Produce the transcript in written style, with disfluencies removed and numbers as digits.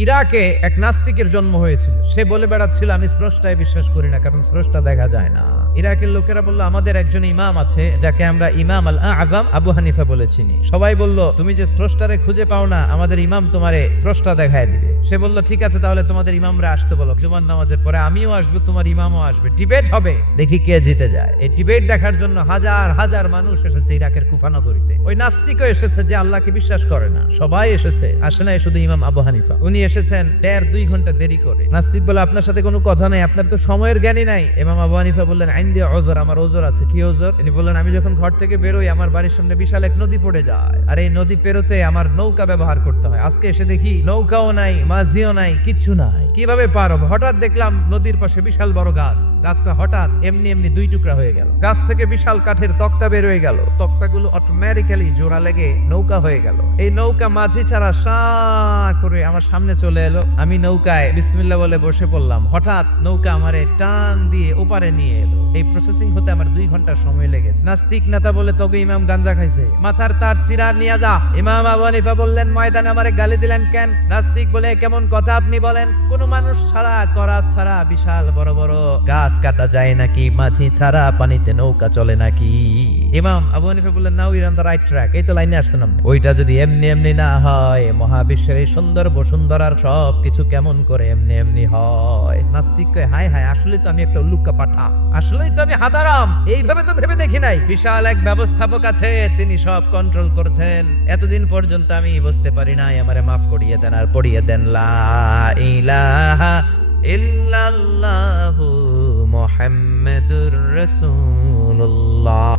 ইরাকে এক নাস্তিকের জন্ম হয়েছিল। সে বলে বেড়াচ্ছিল আমি স্রষ্টায় বিশ্বাস করি না, কারণ স্রষ্টা দেখা যায় না। ইরাকের লোকেরা বলল আমাদের একজন ইমাম আছে যাকে আমরা ইমাম আল আযম আবু হানিফা বলে চিনি। সবাই বলল তুমি যে স্রষ্টারে খুঁজে পাও না, আমাদের ইমাম তোমারে স্রষ্টা দেখায় দিবে। সে বলল ঠিক আছে, তাহলে তোমাদের ইমামরা আসতে বলো, জুমার নামাজের পরে আমিও আসবো, তোমার ইমামও আসবে, ডিবেট হবে, দেখি কে জিতে যায়। এই ডিবেট দেখার জন্য হাজার হাজার মানুষ এসেছে ইরাকের কুফা নগরীতে। ওই নাস্তিকও এসেছে যে আল্লাহকে বিশ্বাস করে না, সবাই এসেছে, আসে না শুধু ইমাম আবু হানিফা। উনি এসেছেন 1.5-2 ঘন্টা দেরি করে। নাস্তিক বলে আপনার সাথে কোনো কথা নাই, আপনার তো সময়ের জ্ঞানই নাই। ইমাম আবু হানিফা বললেন আইন দিয়ে ওজর, আমার ওজর আছে। কি ওজর? তিনি বললেন আমি যখন ঘর থেকে বেরোই আমার বাড়ির সামনে বিশাল এক নদী পড়ে যায়, আর এই নদী পেরোতে আমার নৌকা ব্যবহার করতে হয়। আজকে এসে দেখি নৌকাও নাই, মাঝিও নাই, কিচ্ছু নাই, কিভাবে পার হবো? হঠাৎ দেখলাম নদীর পাশে বিশাল বড় গাছ, গাছটা হঠাৎ এমনি এমনি 2 টুকরা হয়ে গেল। গাছ থেকে বিশাল কাঠের তক্তা বের হয়ে গেল, তক্তাগুলো অটোমেটিক্যালি জোড়া লেগে নৌকা হয়ে গেল। এই নৌকা মাঝি ছাড়া সা করে আমার সামনে চলে এলো। আমি নৌকায় বিসমিল্লাহ বলে বসে পড়লাম। হঠাৎ নৌকা আমারে টান দিয়ে ওপারে নিয়ে এলো। এই প্রসেসিং হতে আমার 2 ঘন্টা সময় লেগেছে। নাস্তিক নেতা বলে তোকে ইমাম গাঞ্জা খাইছে, মাথার তার সিরার নিয়ে যা। ইমাম আবু হানিফা বললেন ময়দানে আমারে গালি দিলেন কেন? নাস্তিক বলে কেমন কথা আপনি বলেন? কোন মানুষ ছাড়া, করাত ছাড়া বিশাল বড় বড় গাছ কাটা যায় নাকি? মাঝি ছাড়া পানিতে নৌকা চলে নাকি? ইমাম আবু হানিফা বললেন now you on the right track. এই তো লাইনে আসছেন। ওইটা যদি এমনি এমনি না হয়, মহাবিশ্বের এই সুন্দর বসুন্ধরার সব কিছু কেমন করে এমনি এমনি হয়? নাস্তিক কয় হায় হায়, আসলে তো আমি একটা উল্লুক্কা পাঠা, আসলেই তো আমি হাদারাম, এইভাবে তো ভেবে দেখি নাই। বিশাল এক ব্যবস্থাপক আছে, তিনি সব কন্ট্রোল করছেন। এতদিন পর্যন্ত আমি বুঝতে পারি নাই, আমারে মাফ করিয়ে দেন আর পড়িয়ে দেন লা ইলাহা ইল্লাল্লাহু মুহাম্মাদুর রাসূলুল্লাহ।